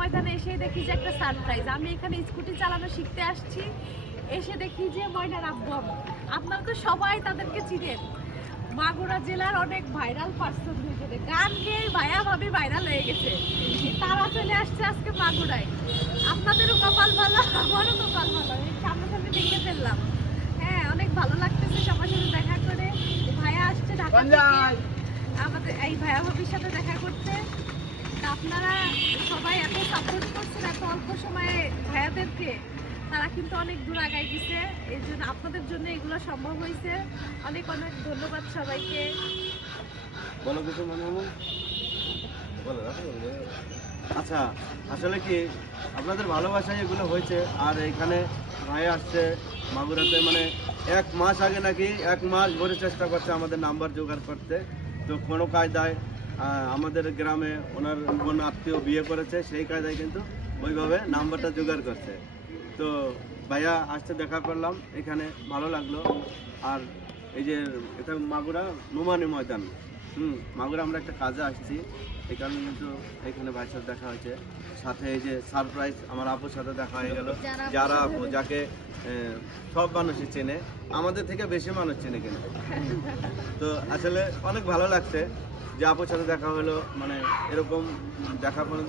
ময়দানে এসে দেখি যে একটা সারপ্রাইজ। আমি এখানে স্কুটি চালানো শিখতে আসছি, এসে দেখি যে ময়নার আব্বু। আপনারা তো সবাই তাদেরকে চিনেন, মাগুরা জেলার অনেক ভাইরাল পার্সন দুজনে, গান গেয়ে ভাইয়া ভাবি ভাইরাল হয়ে গেছে। তারা চলে আসছে আজকে মাগুরায়। আপনাদেরও কপাল ভালো, আমারও কপাল ভালো, সামনাসামনি দেখে ফেললাম। হ্যাঁ, অনেক ভালো লাগতেছে সবার সাথে দেখা করে। ভাইয়া আসছে ঢাকা থেকে আমাদের এই ভাইয়া ভাবির সাথে দেখা করতে। আপনারা সবাই এত সাপোর্ট করছেন এত অল্প সময়ে ভাইয়াদেরকে, তারা কিন্তু অনেক দূর আগায় গেছে। এই জন্য আপনাদের জন্য এগুলো সম্ভব হয়েছে। অনেক অনেক ধন্যবাদ সবাইকে। বলো কিছু মনে হয় আচ্ছা, আসলে কি আপনাদের ভালোবাসায় এগুলো হয়েছে। আর এখানে ভাই আসছে মাগুরাতে, মানে 1 মাস আগে নাকি 1 মাস ধরে চেষ্টা করছে আমাদের নাম্বার জোগাড় করতে। তো কোনো কায়দায় আমাদের গ্রামে ওনার কোনো আত্মীয় বিয়ে করেছে, সেই কায়দায় কিন্তু ওইভাবে নাম্বারটা জোগাড় করছে। তো ভাইয়া আসতে দেখা করলাম, এখানে ভালো লাগলো। আর এই যে এটা মাগুরা নোমানি ময়দান, মাগুরা আমরা একটা কাজে আসছি, এই কারণে কিন্তু এখানে ভাইয়ের সাথে দেখা হয়েছে। সাথে এই যে সারপ্রাইজ আমার আপুর সাথে দেখা হয়ে গেল, যারা আপু যাকে সব মানুষই চেনে, আমাদের থেকে বেশি মানুষ চেনে কিনা। তো আসলে অনেক ভালো লাগছে যে আপুর সাথে দেখা হলো, মানে এরকম দেখা পর্যন্ত